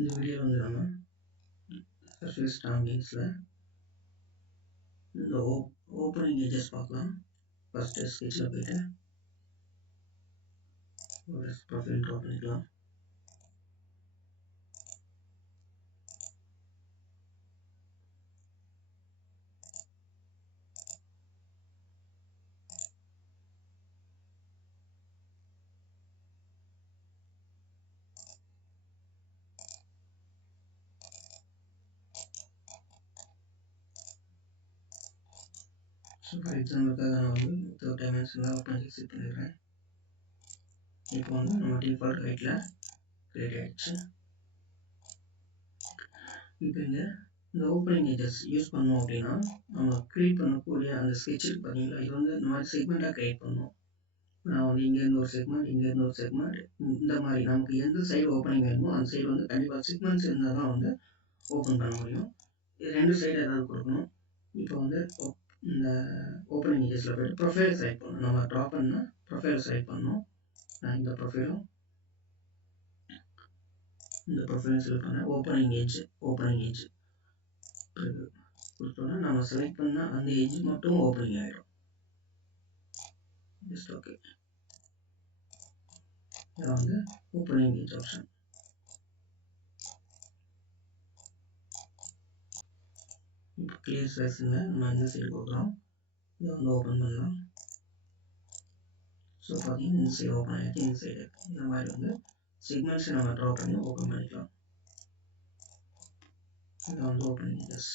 இந்த வீடியோ வந்து நம்ம சர்ஃபேஸ் டாம்பிங்ஸில் இந்த ஓப்பனிங் எஜஸ் பார்க்கலாம். ஃபஸ்ட்டு ஸ்கெட்சில் போய்ட்டு ஒரு ப்ரொஃபைல் ட்ரா பண்ணிக்கலாம். ஸோ ஃபார் எக்ஸாம்பிளுக்காக நான் வந்து 3rd டைமென்ஷனில் ஓப்பனிங் செட் பண்ணிடுறேன். இப்போ வந்து நம்ம டிஃபால்ட் ஹைட்டில் கிரியேட் ஆகிடுச்சு. இப்போ இந்த ஓப்பனிங் எஜஸ் யூஸ் பண்ணோம் அப்படின்னா நம்ம க்ரியேட் பண்ணக்கூடிய அந்த ஸ்கெட்சுக்கு பார்த்தீங்களா, இது வந்து இந்த மாதிரி செக்மெண்ட்டாக க்ரியேட் பண்ணணும். நான் வந்து இங்கேருந்து ஒரு செக்மெண்ட், இங்கேருந்து ஒரு செக்மெண்ட், இந்த மாதிரி நமக்கு எந்த சைடு ஓப்பனிங் வேணுமோ அந்த சைடு வந்து கண்டிப்பாக செக்மெண்ட்ஸ் இருந்தால் தான் வந்து ஓப்பன் பண்ண முடியும். இது 2 சைடு ஏதாவது கொடுக்கணும். இப்போ வந்து இந்த ஓப்பனிங் எஜஸில் போய்ட்டு ப்ரொஃபைல் செலக்ட் பண்ணணும். நம்ம ட்ரா பண்ண ப்ரொஃபைல் செலக்ட் பண்ணணும். நான் இந்த ப்ரொஃபைலும் செலக்ட் பண்ணேன். ஓப்பனிங் எஜ் கொடுத்தோன்னா நம்ம செலக்ட் பண்ண அந்த எஜ் மட்டும் ஓப்பனிங் ஆகிடும். Just okay. இதான் வந்து ஓப்பனிங் எஜ் ஆப்ஷன். இப்போ கிளியர் செலக்ஷனில் நம்ம இந்த சைடு கொடுக்குறோம். இதை வந்து ஓப்பன் பண்ணலாம். ஸோ பார்த்தீங்கன்னா இந்த சைடு ஓப்பன் ஆகிடுச்சு, இந்த சைடு இந்த மாதிரி வந்து செக்மெண்ட்ஸை நம்ம ட்ரா பண்ணி ஓப்பன் பண்ணிக்கலாம். இதை வந்து ஓப்பனிங் எஜஸ்.